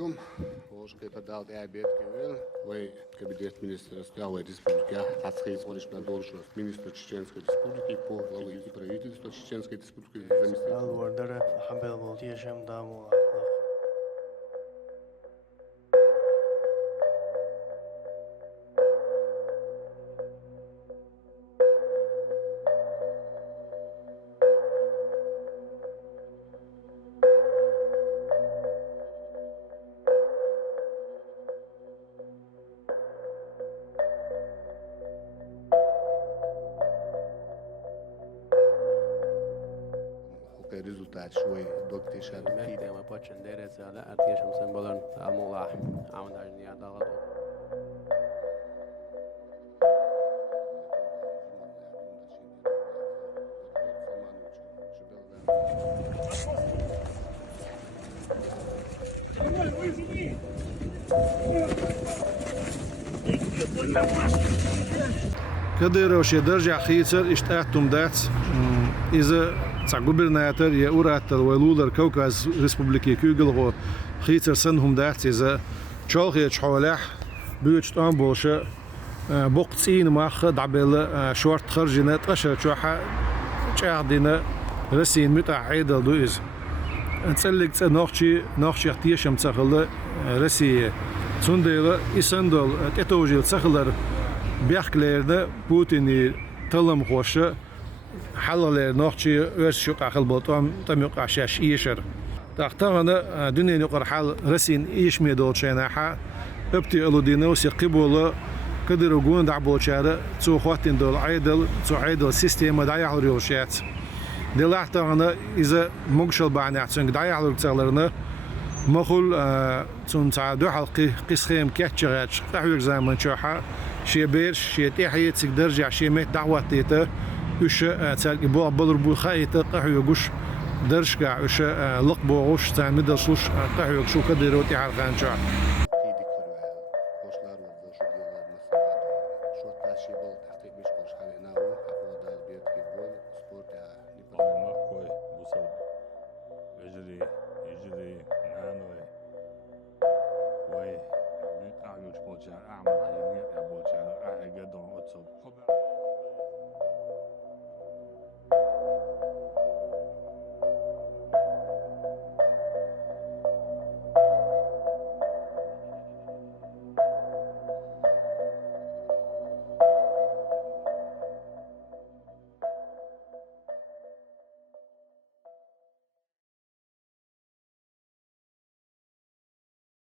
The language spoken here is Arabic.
عليكم. وشكي بدال عبيد كويل وكابينет министра Страны Республики Ацхейс Владимир должность министра Чеченской Республики по главе правительства Чеченской Республики заместитель. Результат швей доктор Шармей. Мехиде мы почендерец على ارتياش مسمبلن الموضع عون دارني ضغط. كديروش يدرجع خيسر اشتأتم دات إذا تعقوبرناتر يا أوراتر ولولر كوكاز ريسبوبليكي كوغلغو خيسر سنهم دات إذا تشالخي تشحولح بيوتش أمبوشة بوقتين ماخ دعبل شورت خرجنا تقشر شوحة تشاهدنا رسين متعيدة دوئز نتسلق نوخشي اختيشم تسخل رسي تسندل إسندل تتوجيل تسخلر بيحكلerde بوتيني تلم خوشه حلال نوخشي ورشوق عقل بطام تميق عشاش إيشر تختارنا دنيا نقر حال رسين إيش ميدول شيناحا ابتي ألودينوس يقبول قدر يقول دعبول شارع تو خواتين دول عيدل سيستم دايع الريوشات دلعتنا إذا مقشل بعناتن دايع الريوشات مخول تون تعدو حلقي قسخيم كاتشغاتش قحوك زمان شوحا شي بيرش شي تيحية تقدرجع شي ميت دعوة تيتا وش تالك بوع بلربو خايتا قحوكوش درشقع وش لقبوغوش تعمد صوش قحوك شو كديرو تيحال خانشوح